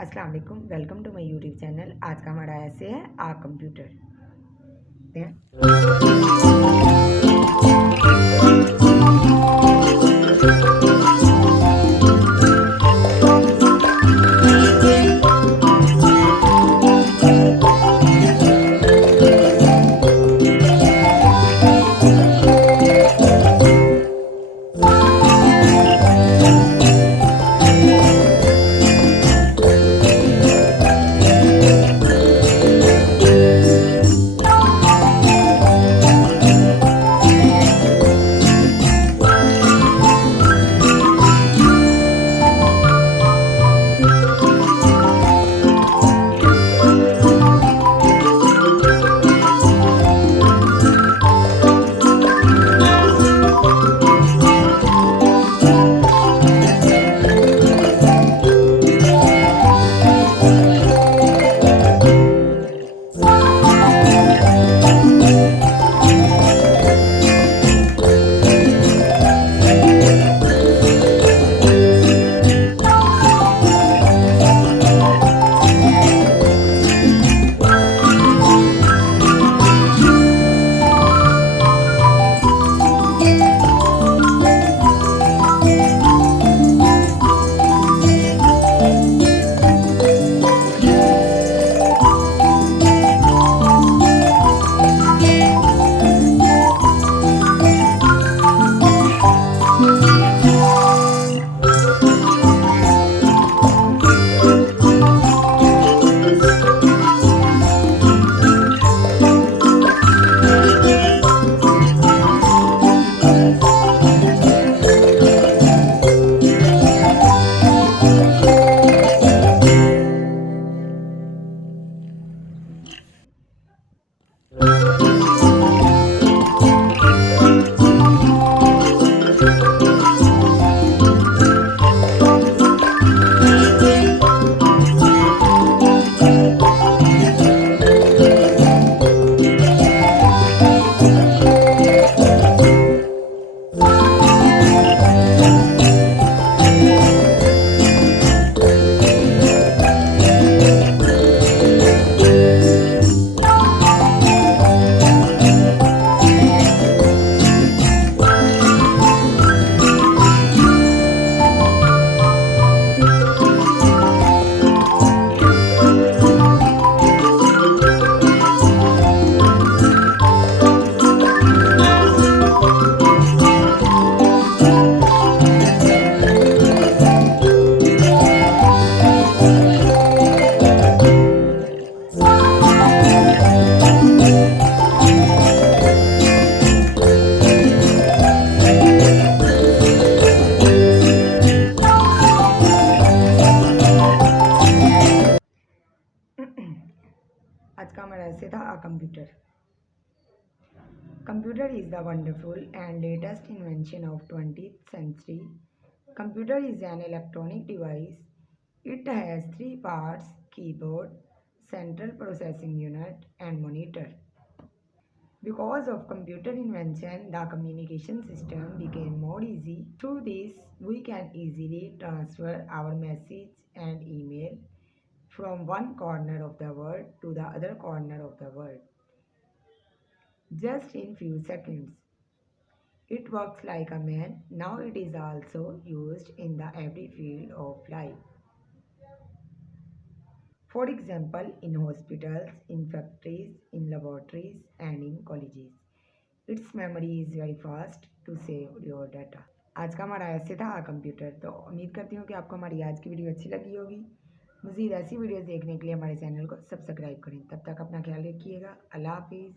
अस्सलाम वालेकुम, welcome to my YouTube channel. आज का हमारा ऐसे है आ कंप्यूटर। आज का हमारा ऐसे था आ computer. Computer is the wonderful and latest invention of 20th century. Computer is an electronic device. It has three parts: keyboard, central processing unit, and monitor. Because of computer invention, the communication system became more easy. Through this, we can easily transfer our message and email from one corner of the world to the other corner of the world, just in few seconds. It works like a man. Now it is also used in the every field of life. For example, in hospitals, in factories, in laboratories, and in colleges. Its memory is very fast to save your data. आज का हमारा ऐसे था computer. तो उम्मीद करती हूँ कि आपको हमारी आज की वीडियो अच्छी लगी होगी। मज़ीद ऐसी वीडियोस देखने के लिए हमारे चैनल को सब्सक्राइब करें। तब तक अपना ख्याल रखिएगा। अल्लाह हाफिज़।